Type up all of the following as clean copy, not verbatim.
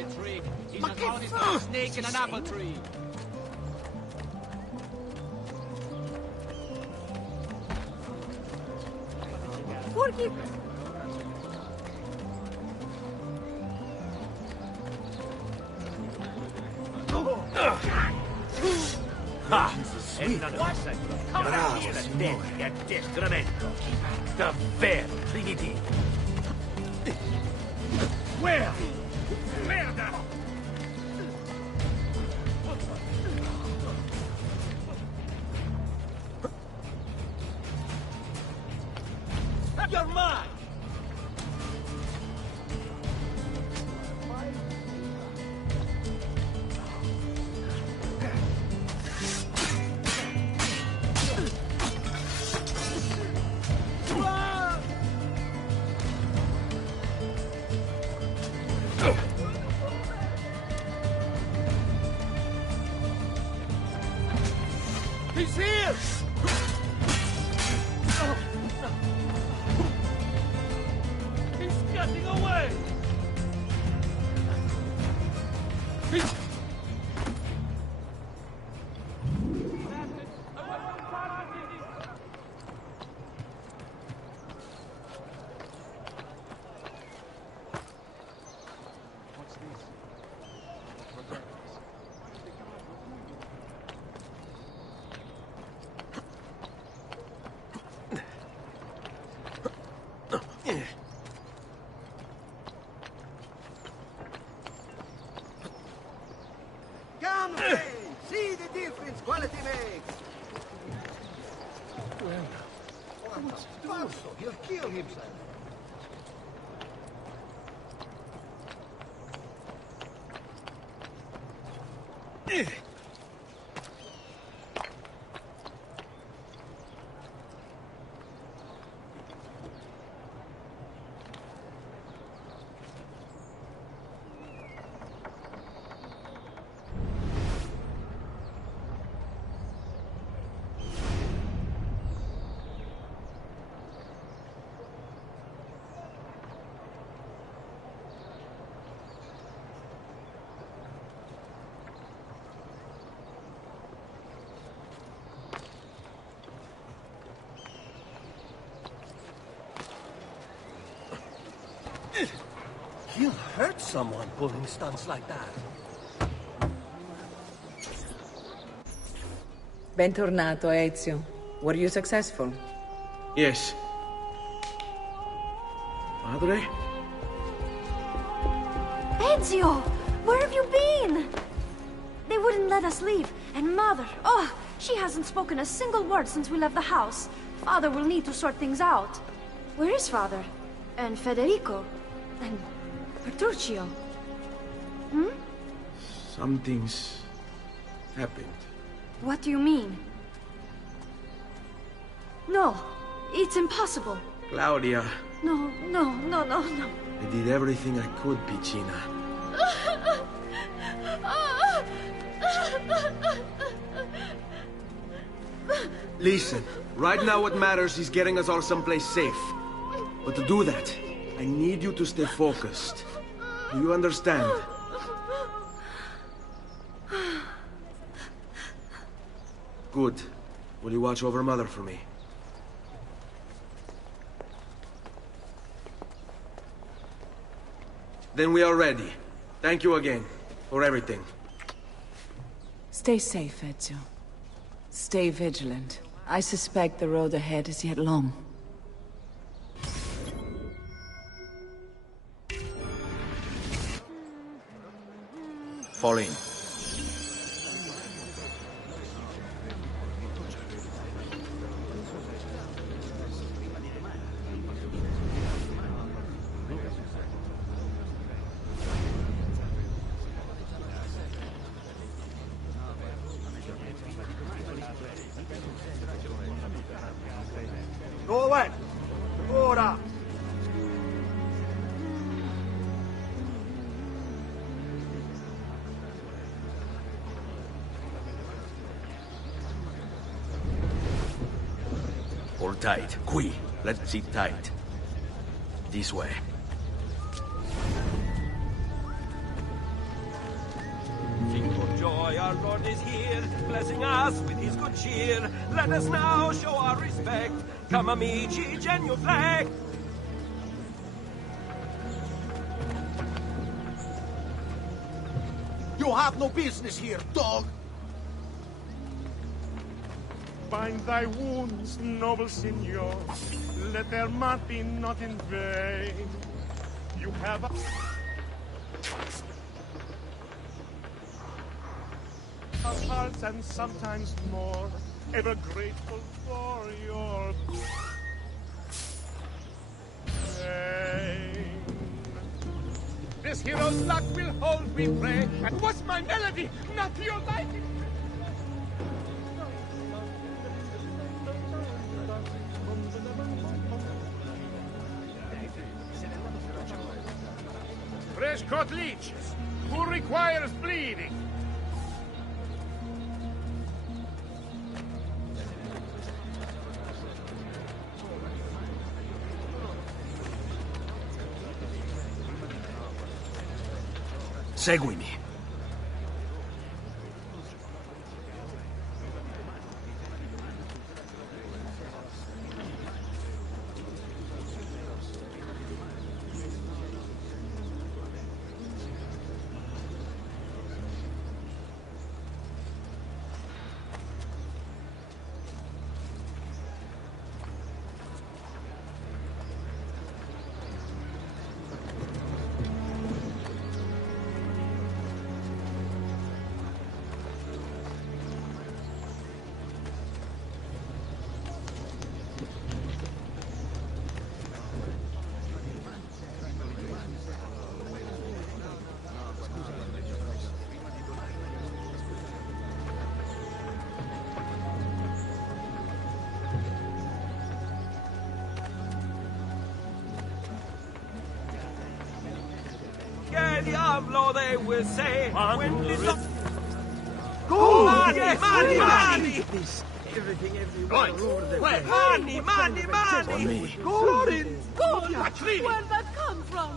a tree. He's as honest as a snake in an apple tree. Forgive. Ah, è una cosa che addestramento. Davvero, primitivo. Where? Merda! You're mine! He's here! He's getting away! Come, Ray! See the difference quality makes! What's Dolce? He'll kill himself. He'll hurt someone pulling stunts like that. Bentornato, Ezio. Were you successful? Yes. Madre? Ezio! Where have you been? They wouldn't let us leave. And Mother, oh, she hasn't spoken a single word since we left the house. Father will need to sort things out. Where is Father? And Federico? And Petruccio? Hmm? Something's happened. What do you mean? No, it's impossible. Claudia, No. I did everything I could, Piccina. Listen, right now what matters is getting us all someplace safe. But to do that, I need you to stay focused. Do you understand? Good. Will you watch over Mother for me? Then we are ready. Thank you again for everything. Stay safe, Ezio. Stay vigilant. I suspect the road ahead is yet long. Fall in. Go away! Ora! Hold tight. Qui. Let's sit tight. This way. Sing for joy, our Lord is here, blessing us with his good cheer. Let us now show our respect. Come, amici, genuflect. You have no business here, dog! Bind thy wounds, noble signor. Let their mirth be not in vain. You have a hearts and sometimes more, ever grateful for your pain. This hero's luck will hold, we pray. And what's my melody? Not to your liking. Fresh-caught leeches. Who requires bleeding? Seguimi. Che diavolo, they will say when this... Go! Money! Everything everywhere all over the place. Money! On me. Go, Florence! Go! Where'd that come from?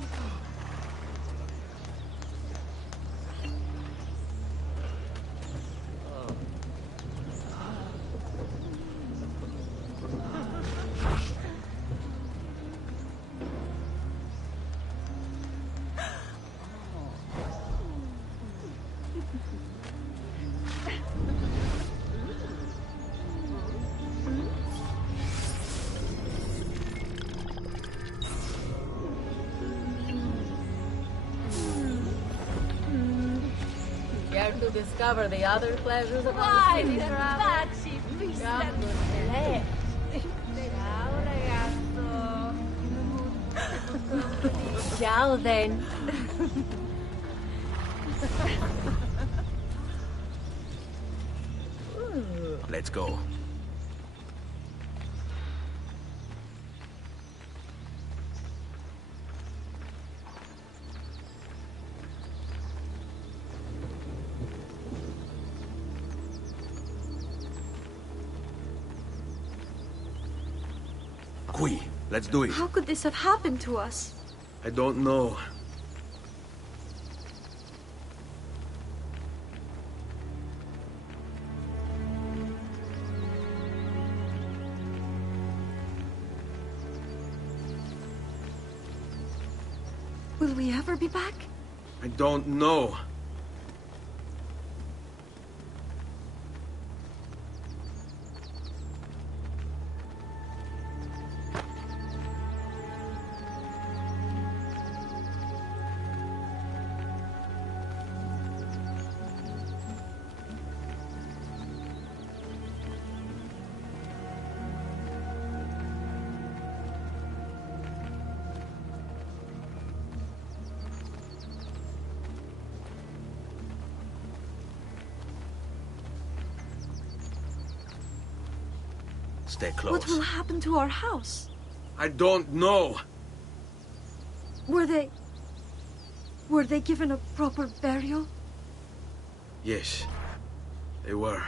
Care to discover the other pleasures of our city travel? Ciao, ragazzo. Ciao, then. Let's go. Qui. Let's do it. How could this have happened to us? I don't know. Will we ever be back? I don't know. Stay close. What will happen to our house? I don't know. Were they given a proper burial? Yes, they were.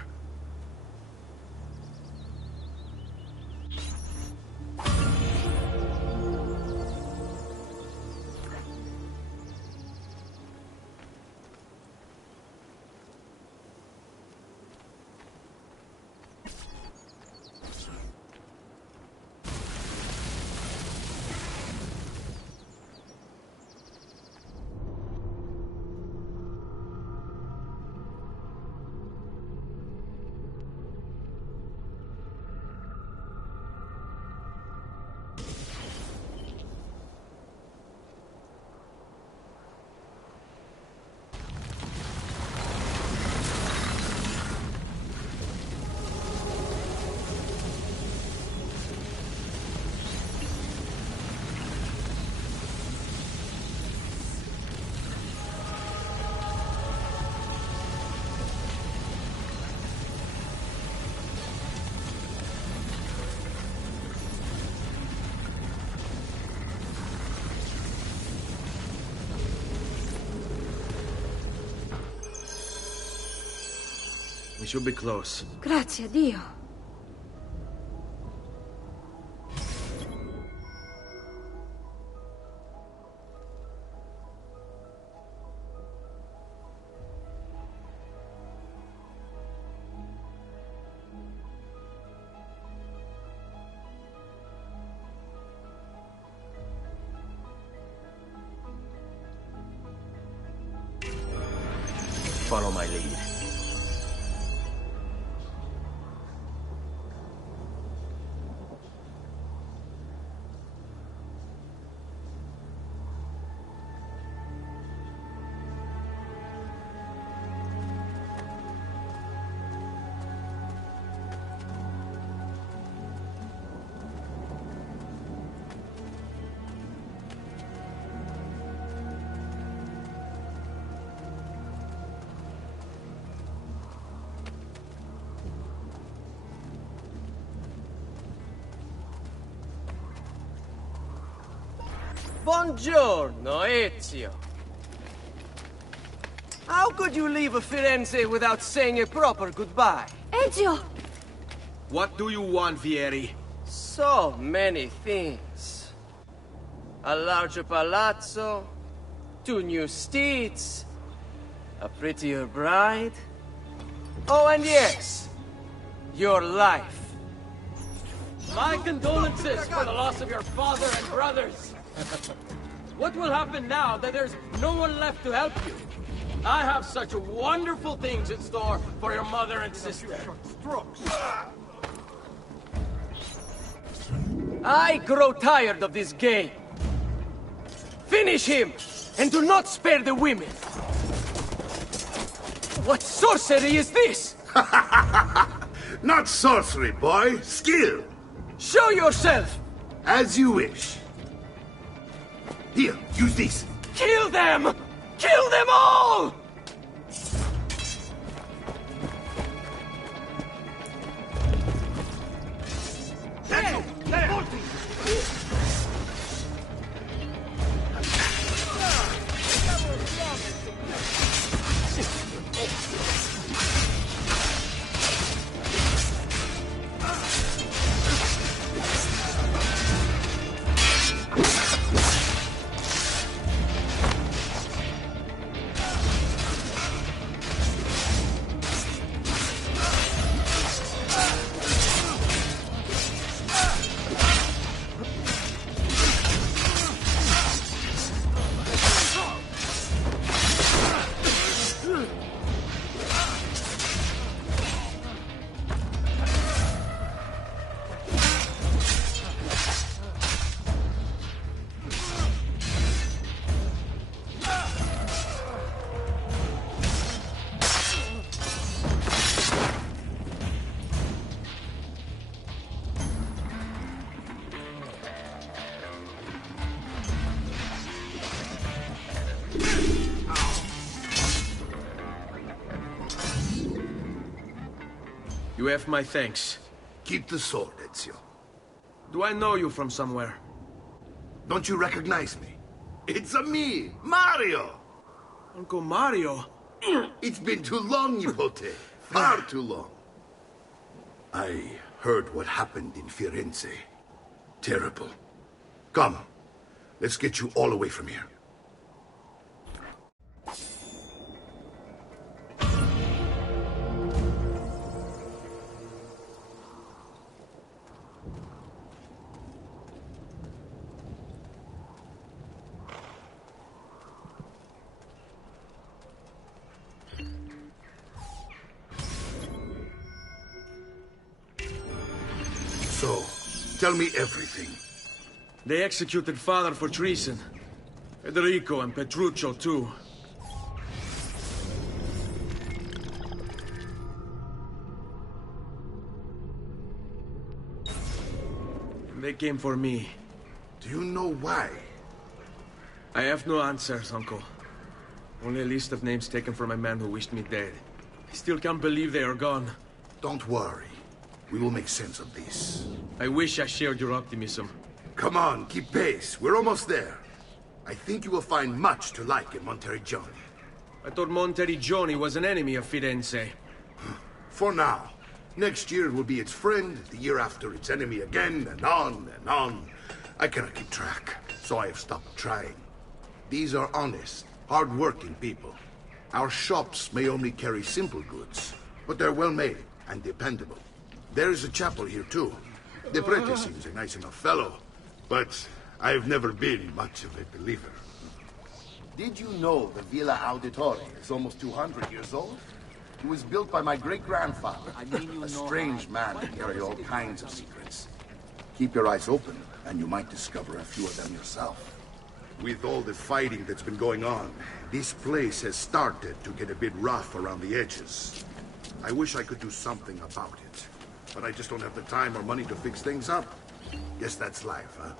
We should be close. Grazie a Dio. Follow my lead. Buongiorno, Ezio. How could you leave Firenze without saying a proper goodbye? Ezio! What do you want, Vieri? So many things. A larger palazzo, 2 new steeds, a prettier bride. Oh, and yes, your life. My condolences for the loss of your father and brothers. What will happen now that there's no one left to help you? I have such wonderful things in store for your mother and sister. I grow tired of this game. Finish him, and do not spare the women. What sorcery is this? Not sorcery, boy. Skill. Show yourself! As you wish. Here, use this. Kill them! Kill them all! There! You have my thanks. Keep the sword, Ezio. Do I know you from somewhere? Don't you recognize me? It's a me, Mario! Uncle Mario? It's been too long, Nipote. Far too long. I heard what happened in Firenze. Terrible. Come, let's get you all away from here. So, tell me everything. They executed father for treason. Federico and Petruccio, too. They came for me. Do you know why? I have no answers, Uncle. Only a list of names taken from a man who wished me dead. I still can't believe they are gone. Don't worry. We will make sense of this. I wish I shared your optimism. Come on, keep pace. We're almost there. I think you will find much to like in Monteriggioni. I thought Monteriggioni was an enemy of Firenze. For now. Next year it will be its friend, the year after its enemy again, and on and on. I cannot keep track, so I have stopped trying. These are honest, hard-working people. Our shops may only carry simple goods, but they're well-made and dependable. There is a chapel here, too. The prete seems a nice enough fellow, but I've never been much of a believer. Did you know the Villa Auditore is almost 200 years old? It was built by my great-grandfather. A strange man to carry all kinds of secrets. Keep your eyes open, and you might discover a few of them yourself. With all the fighting that's been going on, this place has started to get a bit rough around the edges. I wish I could do something about it, but I just don't have the time or money to fix things up. Guess that's life, huh?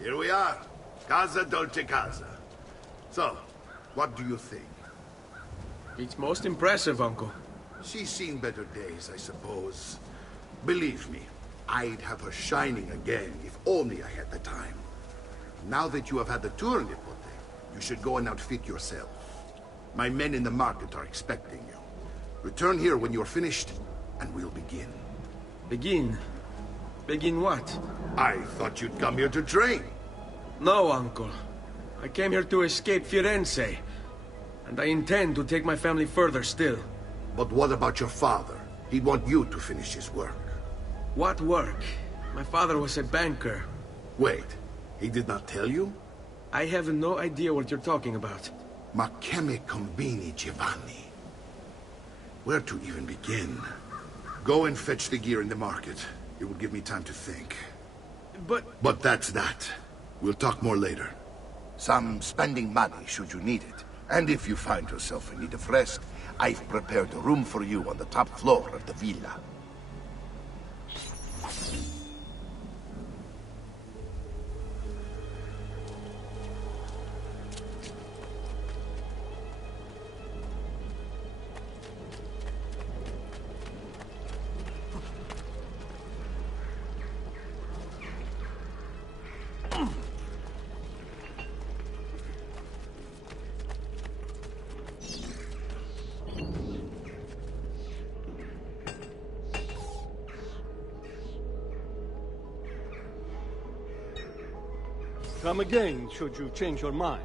Here we are. Casa, Dolce, Casa. So, what do you think? It's most impressive, Uncle. She's seen better days, I suppose. Believe me, I'd have her shining again if only I had the time. Now that you have had the tour, Nipote, you should go and outfit yourself. My men in the market are expecting you. Return here when you're finished, and we'll begin. Begin? Begin what? I thought you'd come here to train. No, Uncle. I came here to escape Firenze. And I intend to take my family further still. But what about your father? He'd want you to finish his work. What work? My father was a banker. Wait, he did not tell you? I have no idea what you're talking about. Ma che me combini, Giovanni? Where to even begin? Go and fetch the gear in the market. It will give me time to think. But that's that. We'll talk more later. Some spending money should you need it. And if you find yourself in need of rest, I've prepared a room for you on the top floor of the villa. Come again, should you change your mind.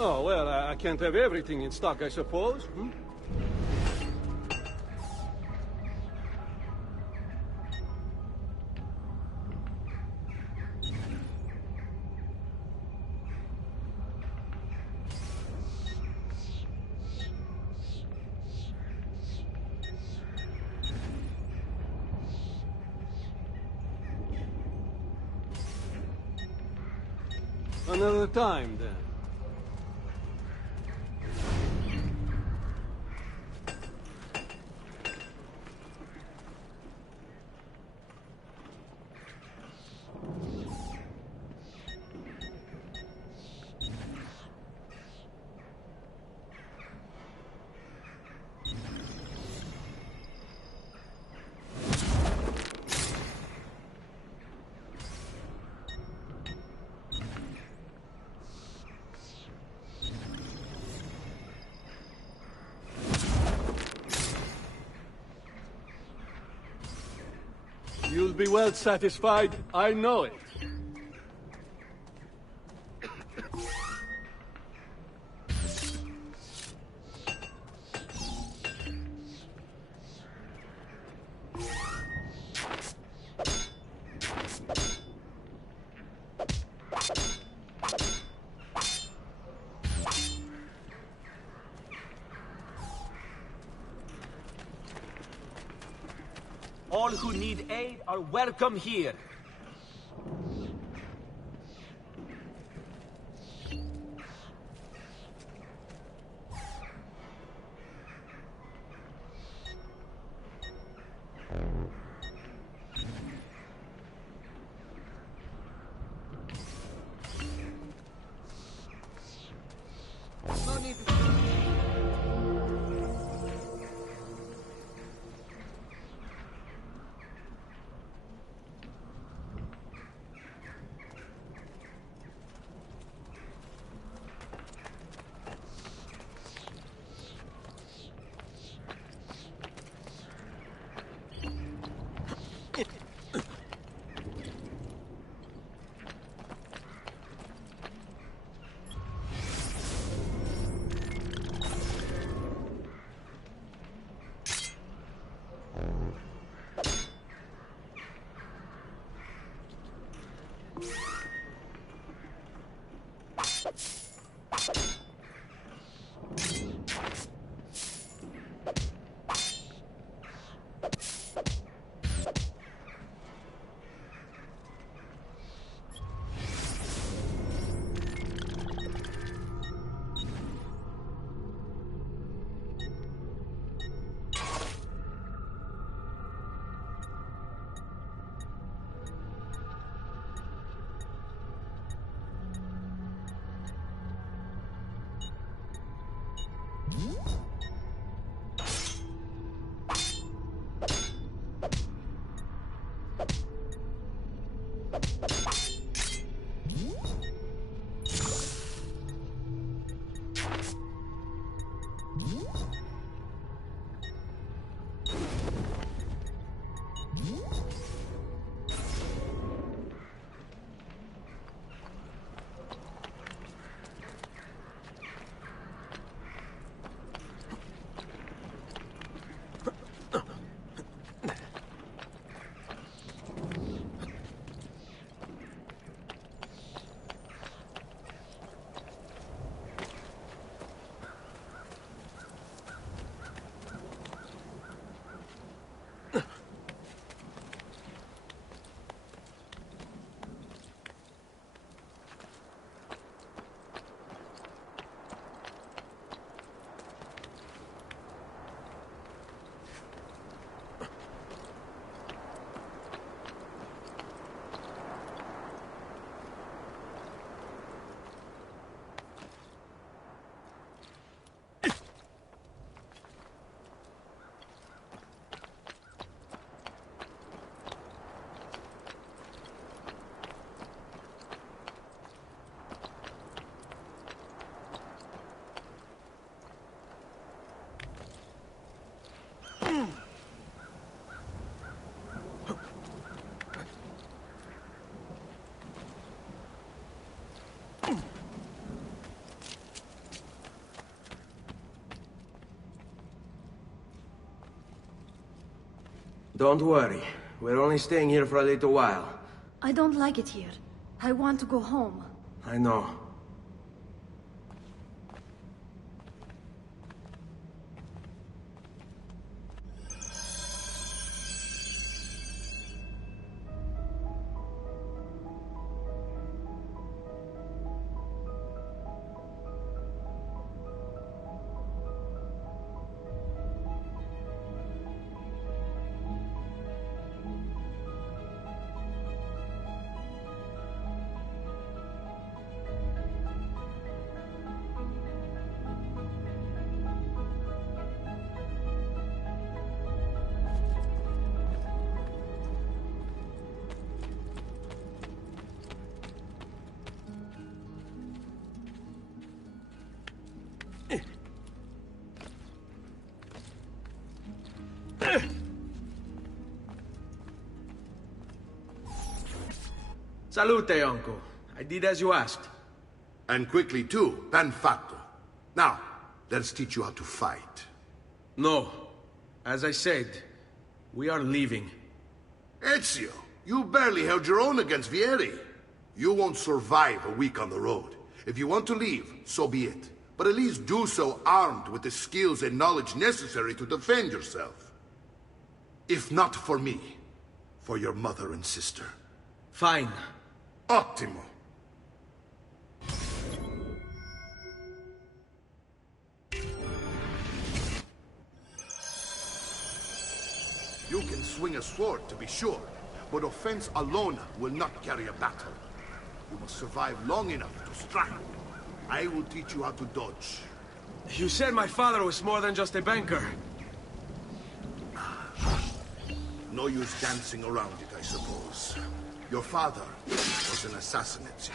Oh, well, I can't have everything in stock, I suppose. Another time, then. You'll be well satisfied, I know it. All who need aid are welcome here. Don't worry. We're only staying here for a little while. I don't like it here. I want to go home. I know. Salute, uncle. I did as you asked. And quickly, too. Ben fatto. Now, let's teach you how to fight. No. As I said, we are leaving. Ezio, you barely held your own against Vieri. You won't survive a week on the road. If you want to leave, so be it. But at least do so armed with the skills and knowledge necessary to defend yourself. If not for me, for your mother and sister. Fine. Ottimo. You can swing a sword, to be sure, but offense alone will not carry a battle. You must survive long enough to strike. I will teach you how to dodge. You said my father was more than just a banker. No use dancing around it, I suppose. Your father was an assassin, Ezio.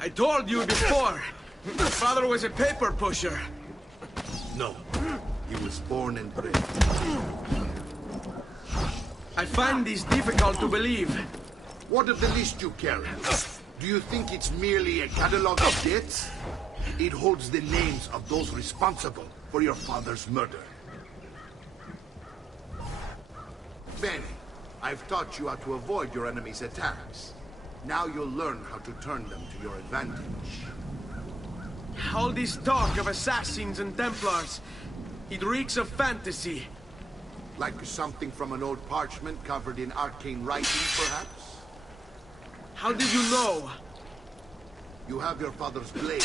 I told you before. My father was a paper pusher. No. He was born and bred. I find this difficult to believe. What of the list you carry? Do you think it's merely a catalog of debts? It holds the names of those responsible for your father's murder. Bene. I've taught you how to avoid your enemy's attacks. Now you'll learn how to turn them to your advantage. All this talk of assassins and Templars, it reeks of fantasy. Like something from an old parchment covered in arcane writing, perhaps? How did you know? You have your father's blade.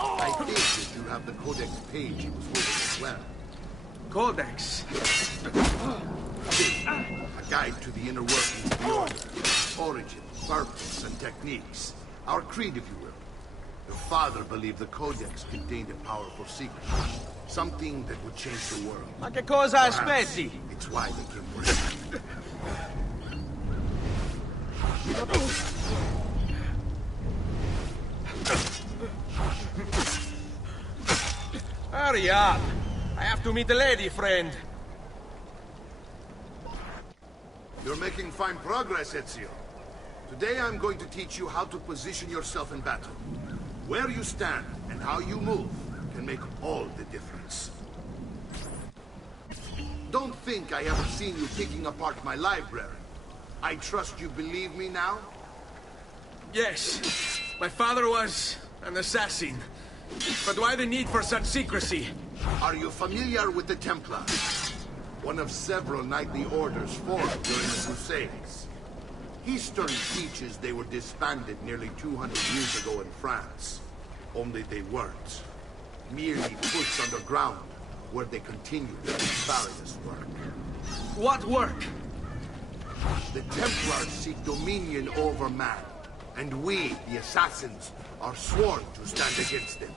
I think that you have the Codex page he was holding as well. Codex? A guide to the inner workings of the Order. Origin, purpose, and techniques. Our creed, if you will. Your father believed the Codex contained a powerful secret. Something that would change the world. Ma che cosa Perhaps aspetti? it's why they came working. Hurry up! I have to meet the lady, friend. You're making fine progress, Ezio. Today I'm going to teach you how to position yourself in battle. Where you stand and how you move can make all the difference. Don't think I haven't seen you picking apart my library. I trust you believe me now? Yes. My father was an assassin. But why the need for such secrecy? Are you familiar with the Templars? One of several knightly orders formed during the Crusades. History teaches they were disbanded nearly 200 years ago in France. Only they weren't. Merely pushed underground, where they continued their nefarious work. What work? The Templars seek dominion over man, and we, the assassins, are sworn to stand against them.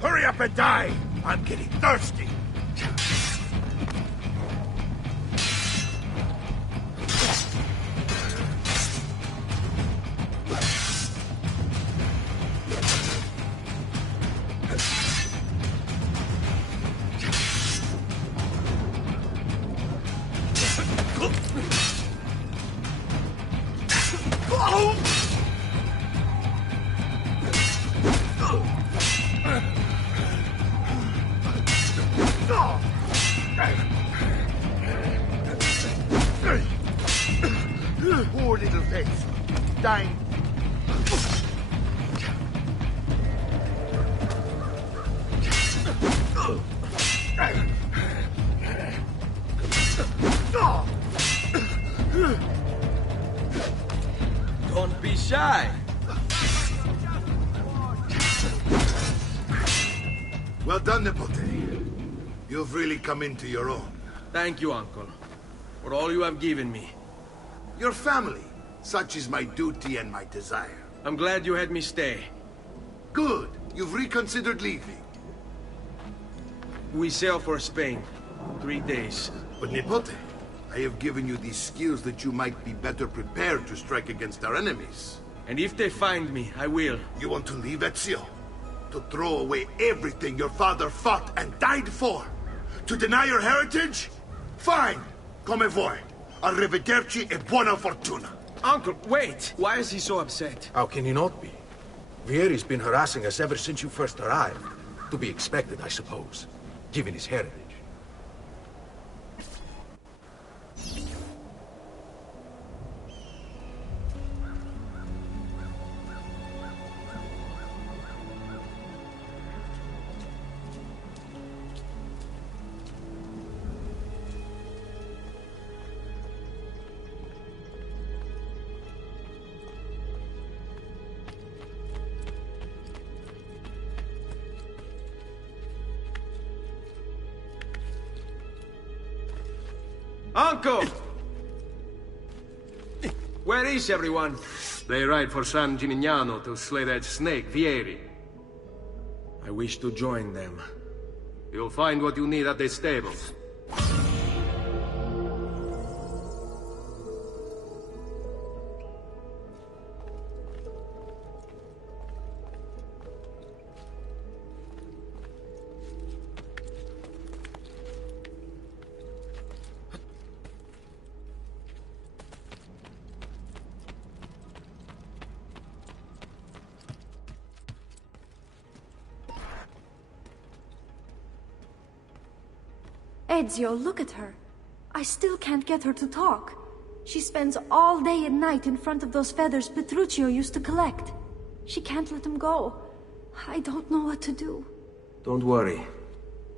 Hurry up and die! I'm getting thirsty! Poor little face. Dying. Don't be shy. Well done, Nipote. You've really come into your own. Thank you, Uncle, for all you have given me. Your family. Such is my duty and my desire. I'm glad you had me stay. Good. You've reconsidered leaving. We sail for Spain. 3 days. But Nipote, I have given you these skills that you might be better prepared to strike against our enemies. And if they find me, I will. You want to leave, Ezio? To throw away everything your father fought and died for? To deny your heritage? Fine. Come vuoi. Arrivederci e buona fortuna. Uncle, wait! Why is he so upset? How can he not be? Vieri's been harassing us ever since you first arrived. To be expected, I suppose, given his heritage. Uncle! Where is everyone? They ride for San Gimignano to slay that snake, Vieri. I wish to join them. You'll find what you need at the stables. Ezio, look at her. I still can't get her to talk. She spends all day and night in front of those feathers Petruchio used to collect. She can't let them go. I don't know what to do. Don't worry.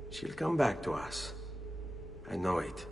She'll come back to us. I know it.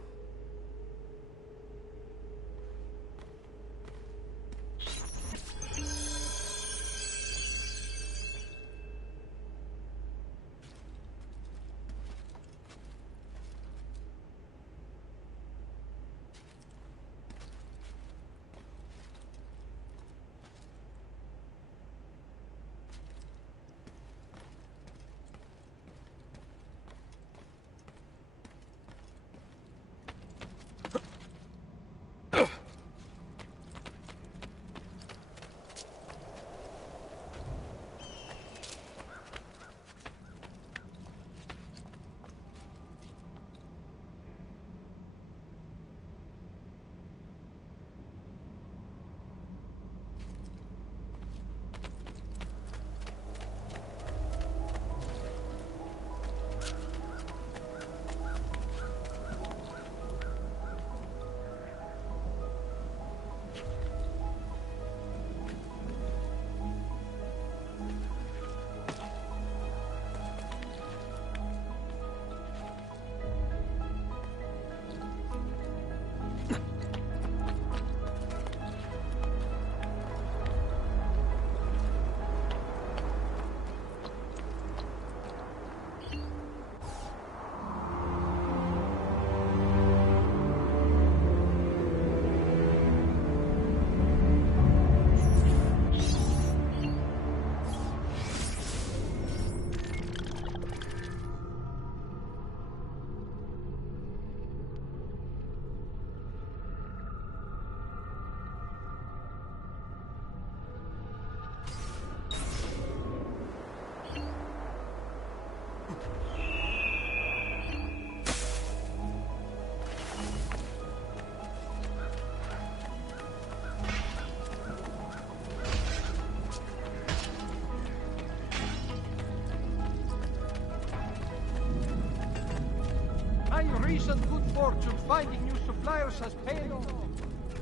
recent good fortune finding new suppliers has paid off.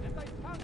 And I can't...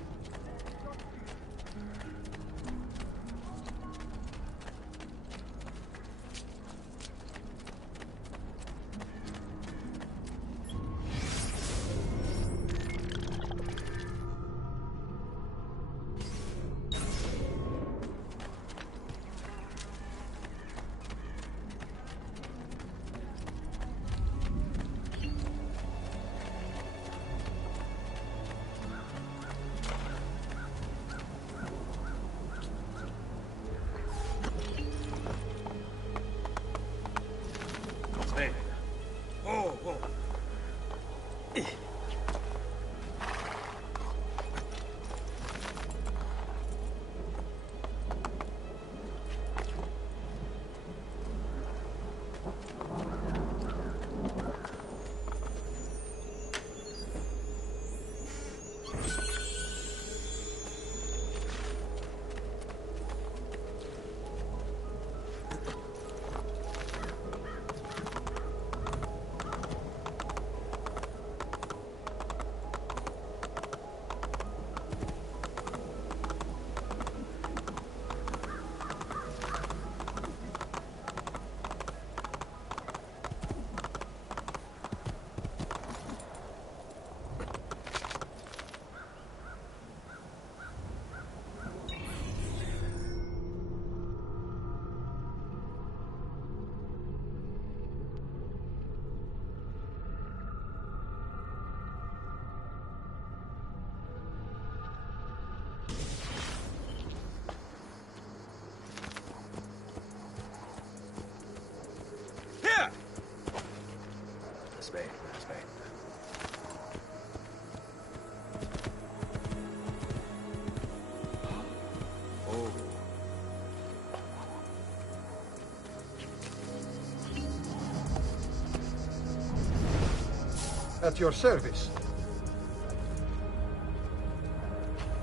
At your service.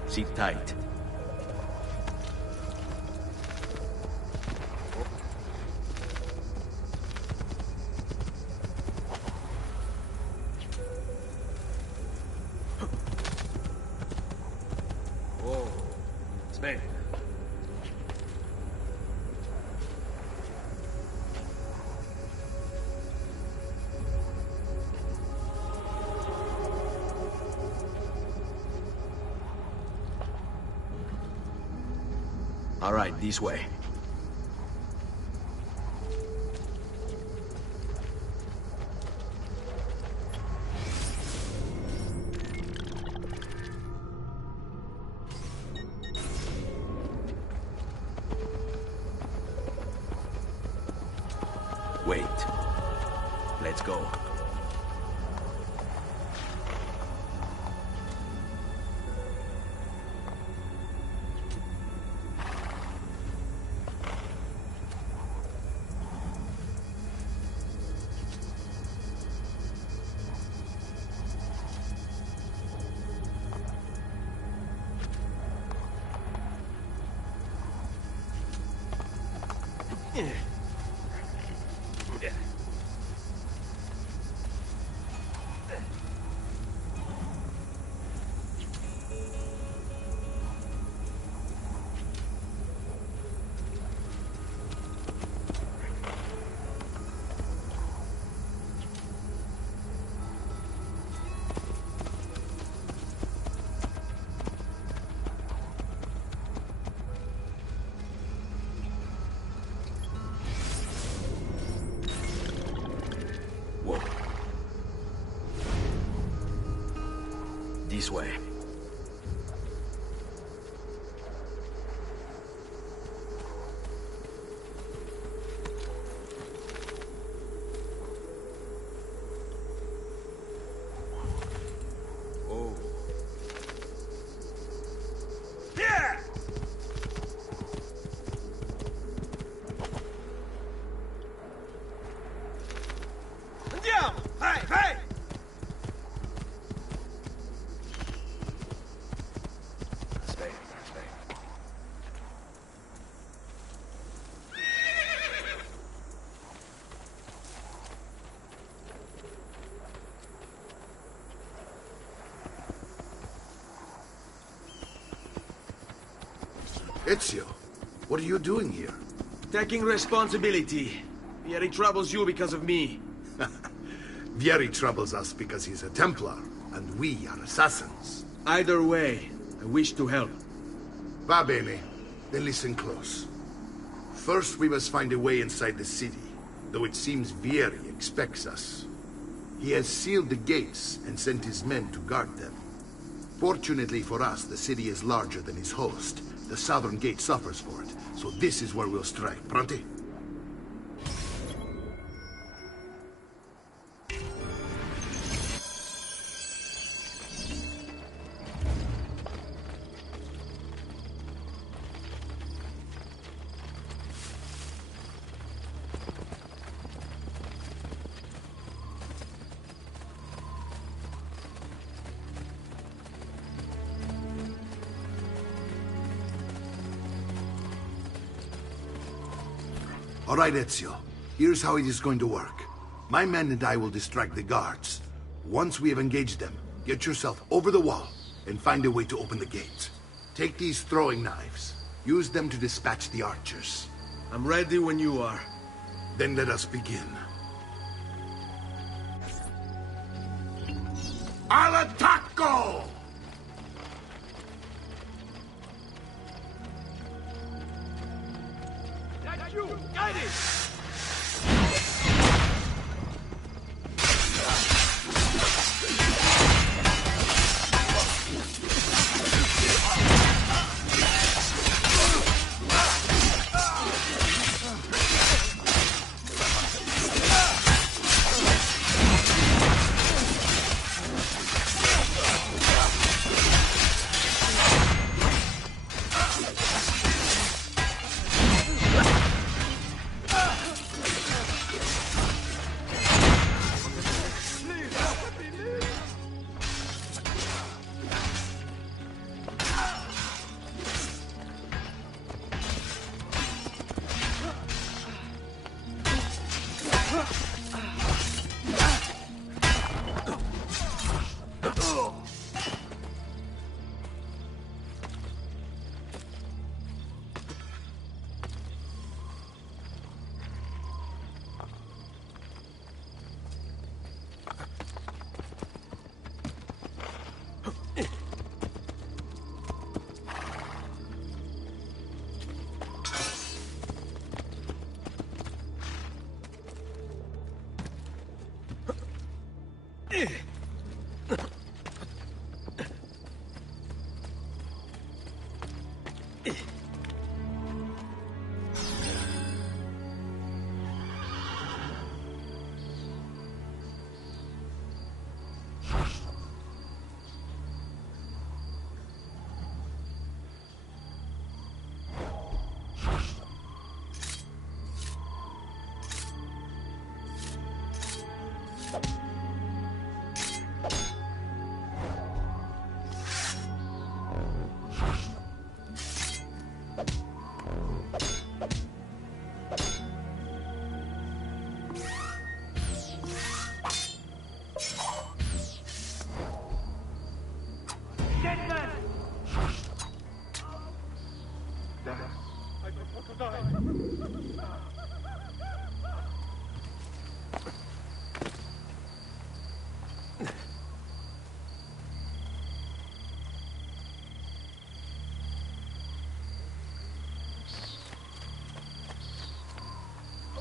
Sit tight. Whoa. Spain. All right, this way. Wait. Let's go. This way. Oh. Yeah! Andiamo! Vai, vai! Ezio, what are you doing here? Taking responsibility. Vieri troubles you because of me. Vieri troubles us because he's a Templar, and we are assassins. Either way, I wish to help. Va bene. Then listen close. First, we must find a way inside the city, though it seems Vieri expects us. He has sealed the gates and sent his men to guard them. Fortunately for us, the city is larger than his host. The southern gate suffers for it, so this is where we'll strike. Pronti? All right, Ezio. Here's how it is going to work. My men and I will distract the guards. Once we have engaged them, get yourself over the wall and find a way to open the gate. Take these throwing knives. Use them to dispatch the archers. I'm ready when you are. Then let us begin. All'attacco! You, guide it!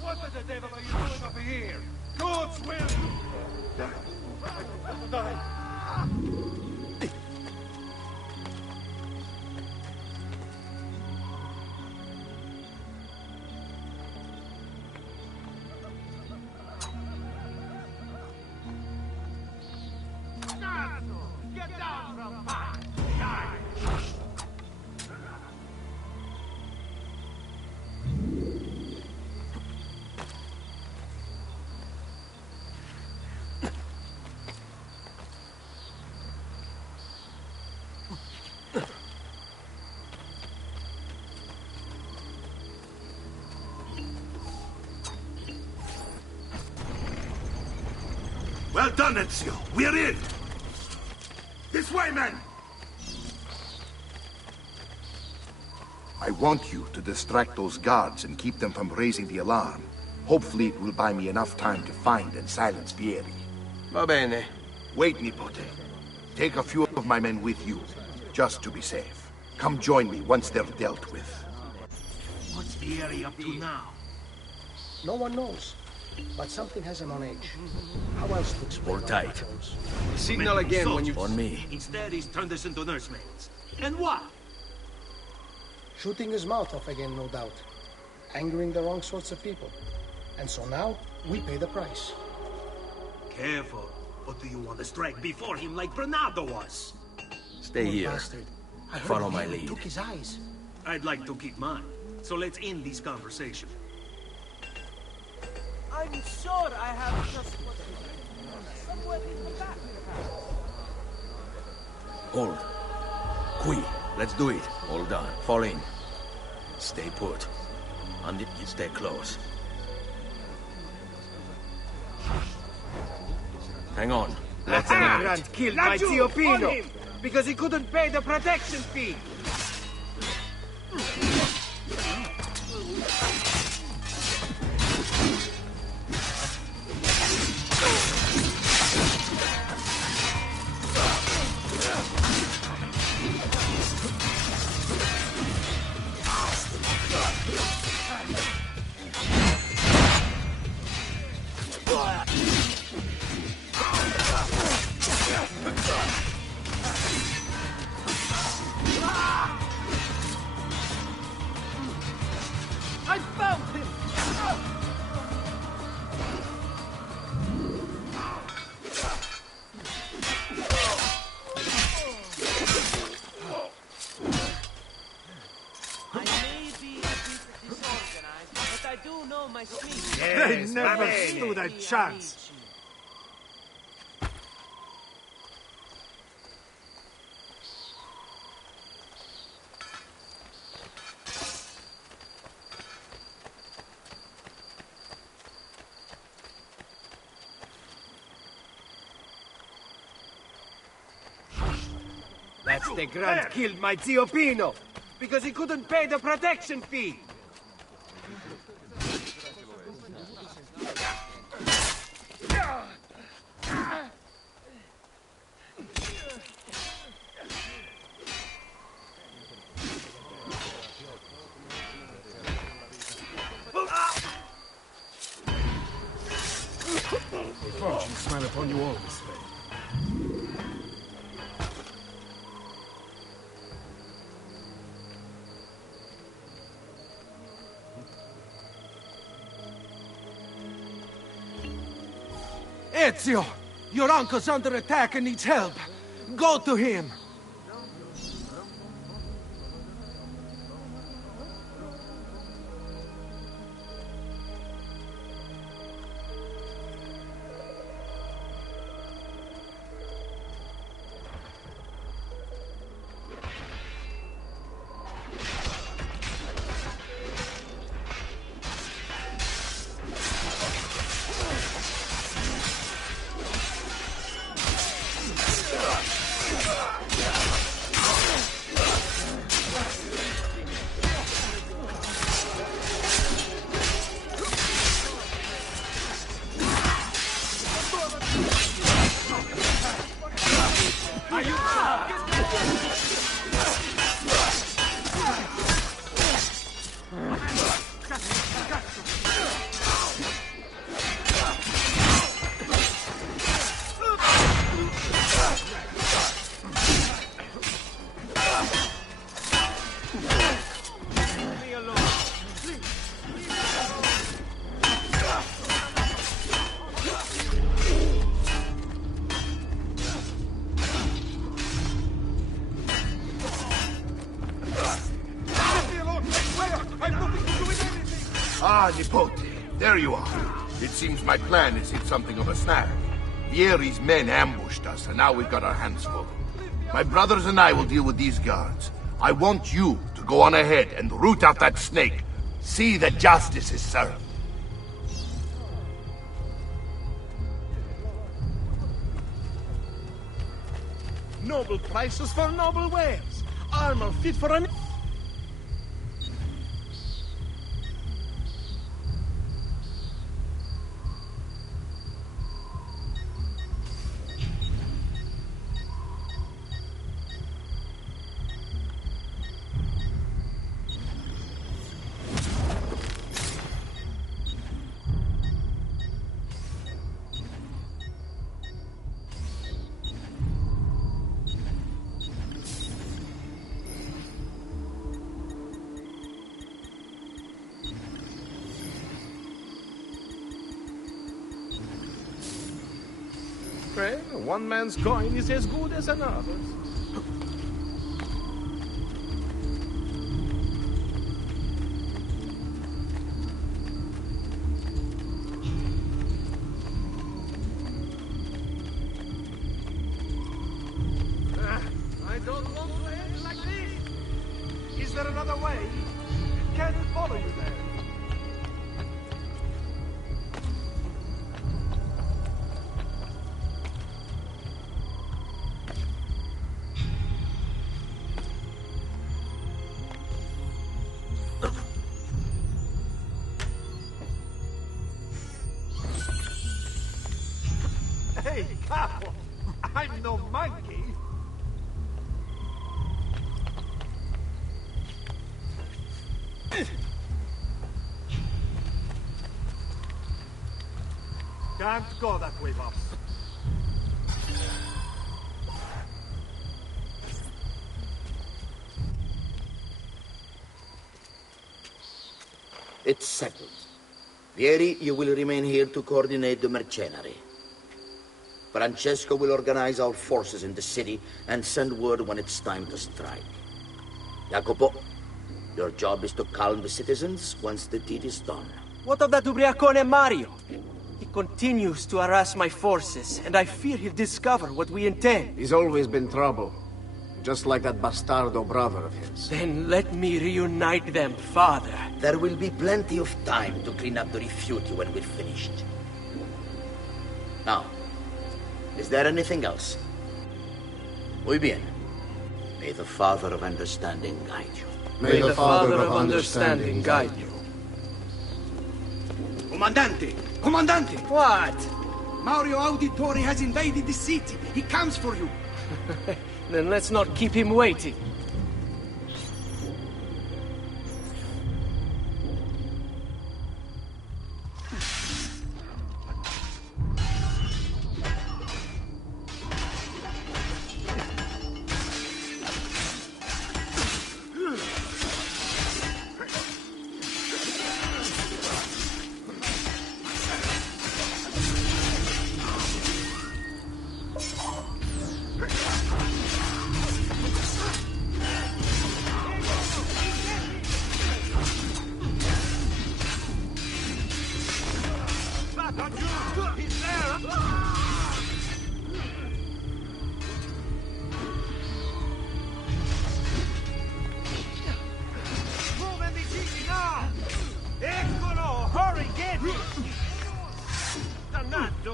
What the devil are you doing over here? God's will! Get down from high! Well done, Ezio. We're in. This way, men. I want you to distract those guards and keep them from raising the alarm. Hopefully it will buy me enough time to find and silence Vieri. Va bene. Wait, Nipote. Take a few of my men with you, just to be safe. Come join me once they're dealt with. What's Vieri up to now? No one knows, but something has him on edge. How else to explain? Hold tight. Signal again when you... On me. Instead, he's turned us into nursemaids. And what? Shooting his mouth off again, no doubt. Angering the wrong sorts of people. And so now, we pay the price. Careful. Or do you want to strike before him like Bernardo was? Stay here. Bastard. I heard Follow him my lead. Took his eyes. I'd like to keep mine. So let's end this conversation. I'm sure I have just what somewhere in the back. Hold. Qui. Let's do it. Hold on. Fall in. Stay put. And you stay close. Hang on. Let's have it. Grant killed my Zio Pino because he couldn't pay the protection fee. I found him! I may be a bit disorganized, but I do know my sneak. They never stood a chance. That's the Grant killed my Zio Pino because he couldn't pay the protection fee. Fortune smile upon you always, Faye. Ezio! Your uncle's under attack and needs help. Go to him! Ah, Nipote, there you are. It seems my plan has hit something of a snag. Vieri's men ambushed us, and now we've got our hands full. My brothers and I will deal with these guards. I want you to go on ahead and root out that snake. See that justice is served. Noble prices for noble wares. Armor fit for an... Well, one man's coin is as good as another's. I don't want to end like this. Is there another way? Can we follow you there? Hey, Capo! I'm no monkey! Can't go that way, boss. It's settled. Vieri, you will remain here to coordinate the mercenary. Francesco will organize our forces in the city and send word when it's time to strike. Jacopo, your job is to calm the citizens once the deed is done. What of that ubriacone Mario? He continues to harass my forces, and I fear he'll discover what we intend. He's always been trouble. Just like that bastardo brother of his. Then let me reunite them, father. There will be plenty of time to clean up the refuge when we're finished. Now, is there anything else? Muy bien. May the Father of Understanding guide you. May the Father of Understanding guide you. Comandante! Comandante! What? Mario Auditori has invaded the city. He comes for you. Then let's not keep him waiting.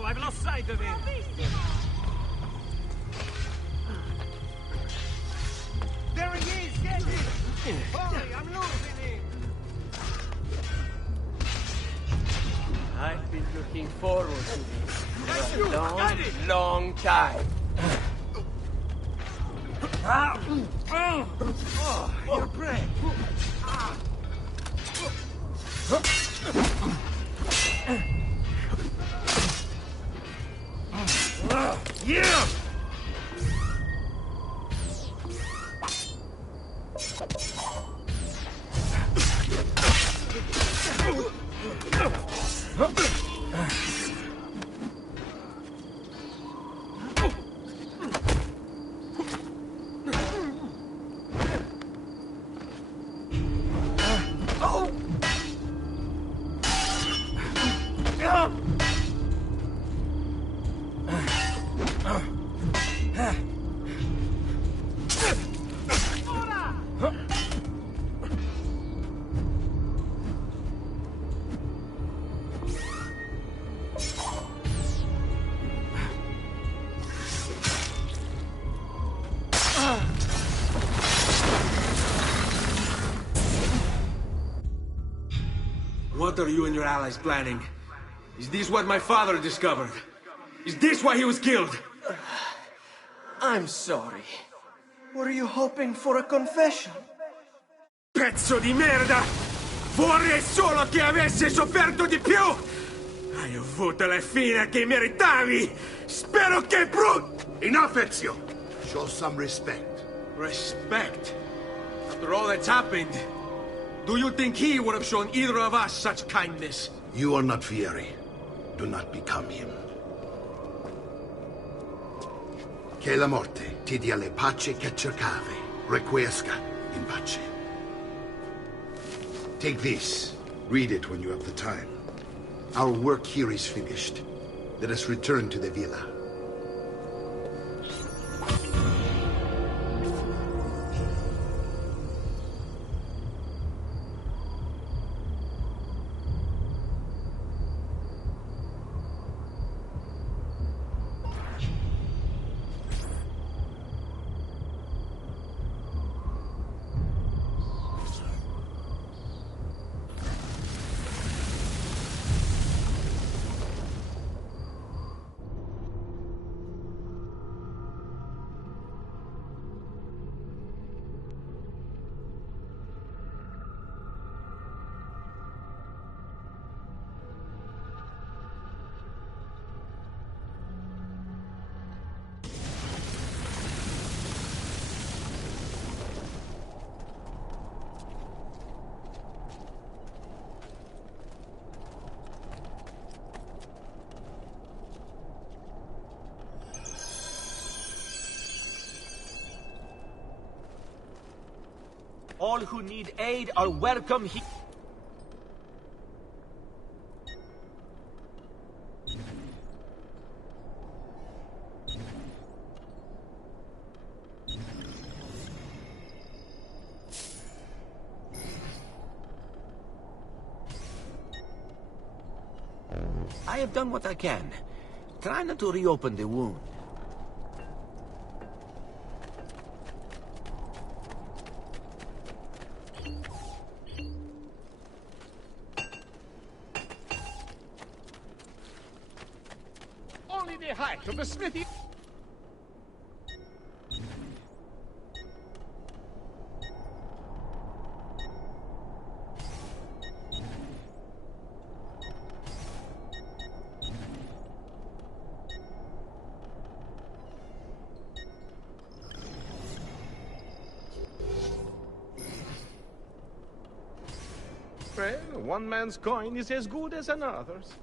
I've lost sight of him. There he is! Get him! Hurry, I'm losing him! I've been looking forward to this for a long, long time. Oh, your prey! Yeah! What are you and your allies planning? Is this what my father discovered? Is this why he was killed? I'm sorry. Were you hoping for a confession? Pezzo di merda! Vorrei solo che avesse sofferto di più! Hai avuto la fine che meritavi! Spero che Enough, Ezio! Show some respect. Respect? After all that's happened, do you think he would have shown either of us such kindness? You are not Fieri. Do not become him. Che la morte ti dia le pace che cercavi. Requiescat in pace. Take this. Read it when you have the time. Our work here is finished. Let us return to the villa. All who need aid are welcome here. I have done what I can. Try not to reopen the wound. Only the height of the smithy. Well, one man's coin is as good as another's.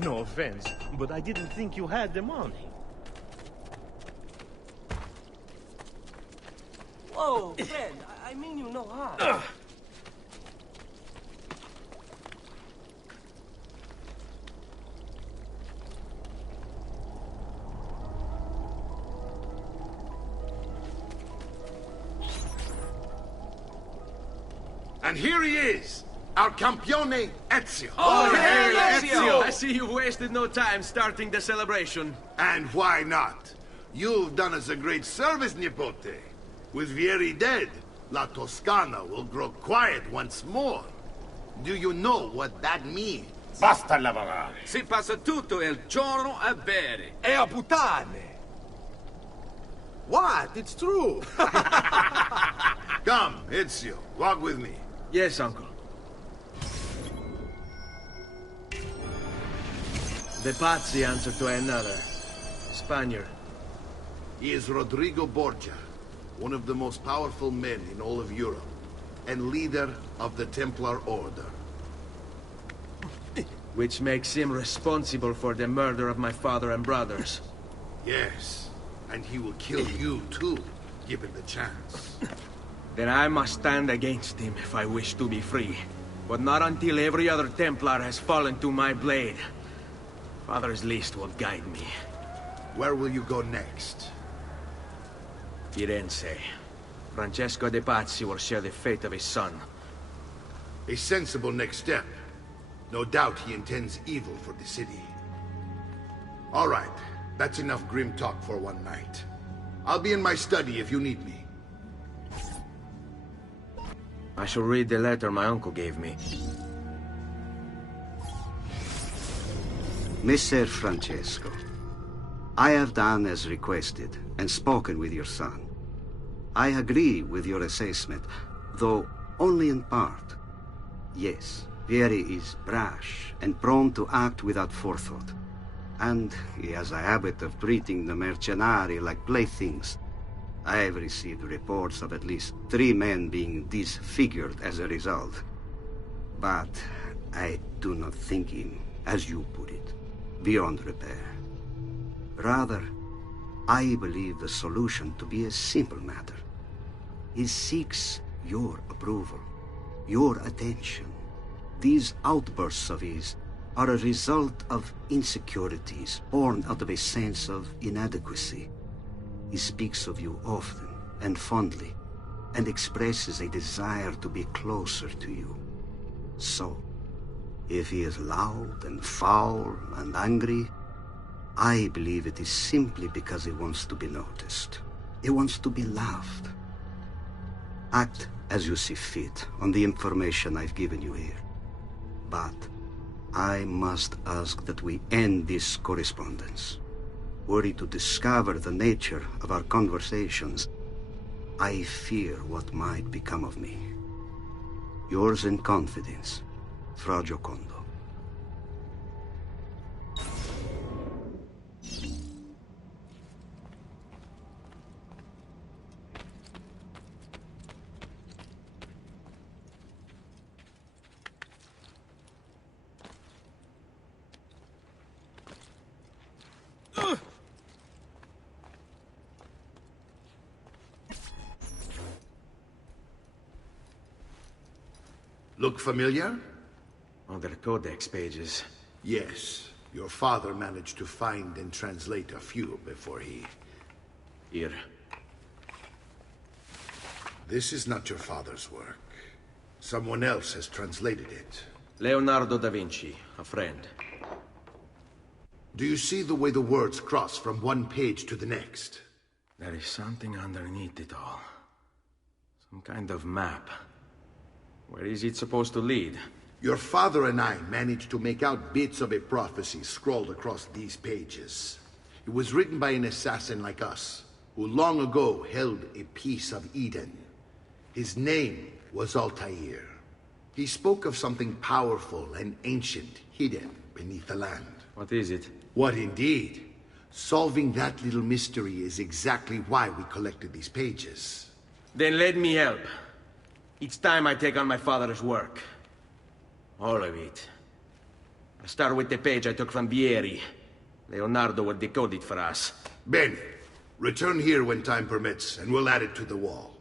No offense, but I didn't think you had the money. Whoa, friend, I mean you no harm. And here he is, our campione Ezio. Oh, hey, Ezio! I see you've wasted no time starting the celebration. And why not? You've done us a great service, Nipote. With Vieri dead, La Toscana will grow quiet once more. Do you know what that means? Basta lavorare. Si passa tutto il giorno a bere. E a puttane. What? It's true. Come, Ezio, walk with me. Yes, uncle. The Pazzi answer to another. Spaniard. He is Rodrigo Borgia, one of the most powerful men in all of Europe, and leader of the Templar Order. Which makes him responsible for the murder of my father and brothers. Yes, and he will kill you too, given the chance. Then I must stand against him if I wish to be free. But not until every other Templar has fallen to my blade. Father's list will guide me. Where will you go next? Firenze. Francesco de Pazzi will share the fate of his son. A sensible next step. No doubt he intends evil for the city. All right, that's enough grim talk for one night. I'll be in my study if you need me. I shall read the letter my uncle gave me. Messer Francesco, I have done as requested and spoken with your son. I agree with your assessment, though only in part. Yes, Vieri is brash and prone to act without forethought. And he has a habit of treating the mercenari like playthings. I have received reports of at least 3 men being disfigured as a result. But I do not think him, as you put it, beyond repair. Rather, I believe the solution to be a simple matter. He seeks your approval, your attention. These outbursts of his are a result of insecurities born out of a sense of inadequacy. He speaks of you often and fondly, and expresses a desire to be closer to you. So, if he is loud and foul and angry, I believe it is simply because he wants to be noticed. He wants to be loved. Act as you see fit on the information I've given you here. But I must ask that we end this correspondence. Were he to discover the nature of our conversations, I fear what might become of me. Yours in confidence, Fra Giocondo. Look familiar? Other codex pages. Yes. Your father managed to find and translate a few before he... Here. This is not your father's work. Someone else has translated it. Leonardo da Vinci, a friend. Do you see the way the words cross from one page to the next? There is something underneath it all. Some kind of map. Where is it supposed to lead? Your father and I managed to make out bits of a prophecy scrawled across these pages. It was written by an assassin like us, who long ago held a piece of Eden. His name was Altair. He spoke of something powerful and ancient hidden beneath the land. What is it? What indeed? Solving that little mystery is exactly why we collected these pages. Then let me help. It's time I take on my father's work. All of it. I'll start with the page I took from Vieri. Leonardo will decode it for us. Ben, return here when time permits, and we'll add it to the wall.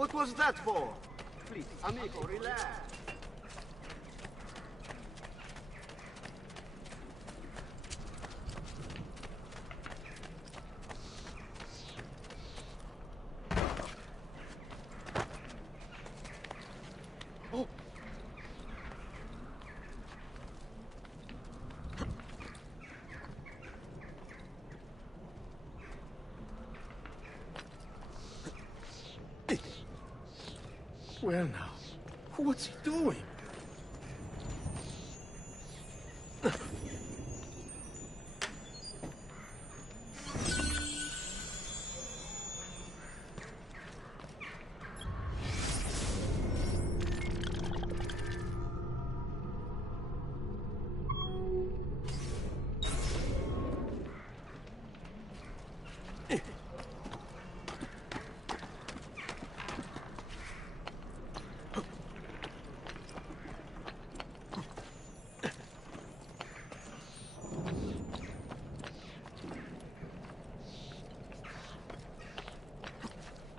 What was that for? Please, amigo, relax. Oh. Where now? What's he doing?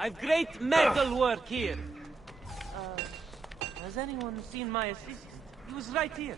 I've great metal work here. Has anyone seen my assistant? He was right here.